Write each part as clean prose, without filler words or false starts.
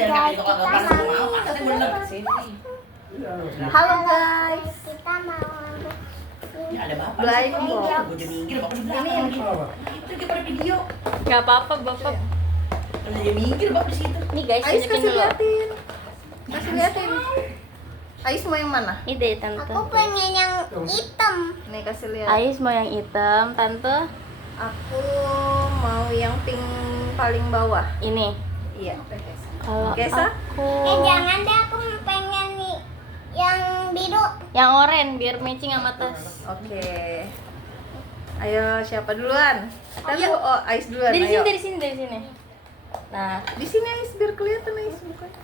guys, kalau panas mau panas bener sini. Halo guys. kita mau Ya ada bapak. Belai Gue kok. udah minggir bapak di belakang lagi. Itu dia pada video. Gak apa-apa bapak. Udah dia minggir bapak di situ. Nih guys, Ais tunjukin kasih dulu. liatin. Kasih liatin. Ais mau yang mana? Ini deh tante. aku pengen yang hitam. Nih kasih lihat. Ais mau yang hitam, tante Aku mau yang pink paling bawah. ini. Iya. Kalau Kesa? aku Jangan deh, aku pengen nih yang biru. yang oranye biar matching sama tas. Oke. Ayo siapa duluan? Tapi Ais duluan. Dari ayo. sini, dari sini, dari sini. Nah, Di sini Ais biar kelihatan Ais mukanya.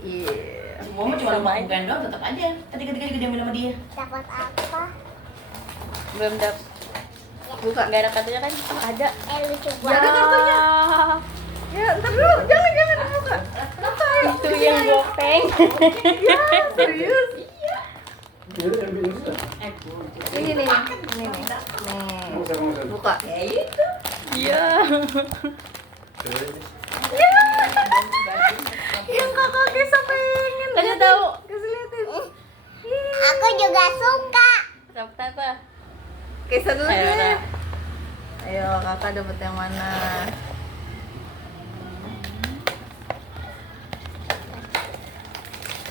Iya. Semua mah cuma Sama bukan doang tetap aja. Tadi ketika juga diambil sama dia. Dapat apa? belum dapet. Buka. Gak ada kartunya kan? Ada. Lucu Gak ada kartunya. Wah, Ya, ntar dulu. Jangan dibuka. itu yang gopeng. Ya, serius. Ini nih. Nih. Buka. Ya itu. Iya. Yang kakak Kesa pengen. Kasih Liatin. tahu. Kasih liatin. Aku juga suka. Siapa tante? Kesa dulu Ayo, deh. udah. Ayo kakak dapat yang mana?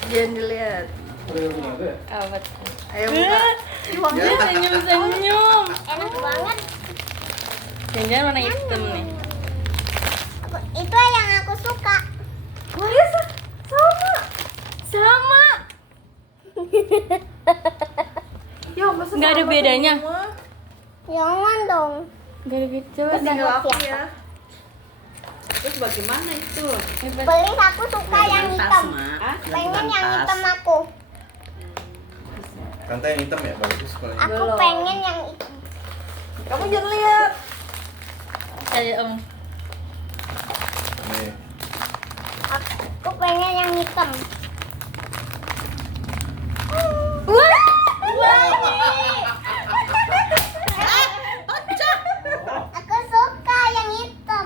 Jangan dilihat. Apa? Ayo buka. Dia senyum-senyum. Enak banget. Jangan-jangan warna hitam nih. Itu yang aku suka. Wah, ya sama. Sama. Ya, masa Nggak ada sama bedanya? semua? Jangan dong. Gak ada gitu. Coba Tinggal aku ya. Terus bagaimana itu? Please, aku suka yang hitam. Mak. Pengen yang hitam aku. Tante yang hitam ya bagus kalau yang Aku Belum. pengen yang hitam. Kamu jangan lihat. Ayo om. nih. Aku pengen yang hitam. Wah. Aku suka yang hitam.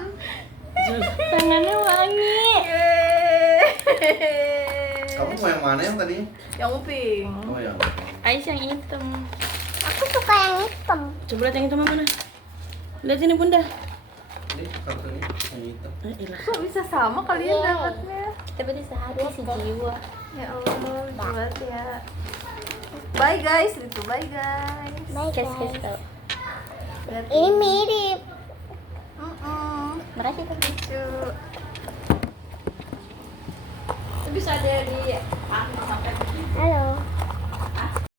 Tangannya wangi. Kamu mau yang mana yang tadi? Yang pink. Oh yang Ais yang hitam. Aku suka yang hitam. Coba lihat yang hitam mana? Lihat ini bunda. ini kartunya yang hitam. Kok bisa sama kalian dapatnya? Tapi di sehari sejiwa. Ya Allah, hebat ya. Bye guys, itu bye guys. Baik, Kes guys. tau. Lihat Ini mirip. Makasih tante. lucu. Itu bisa ada di sampai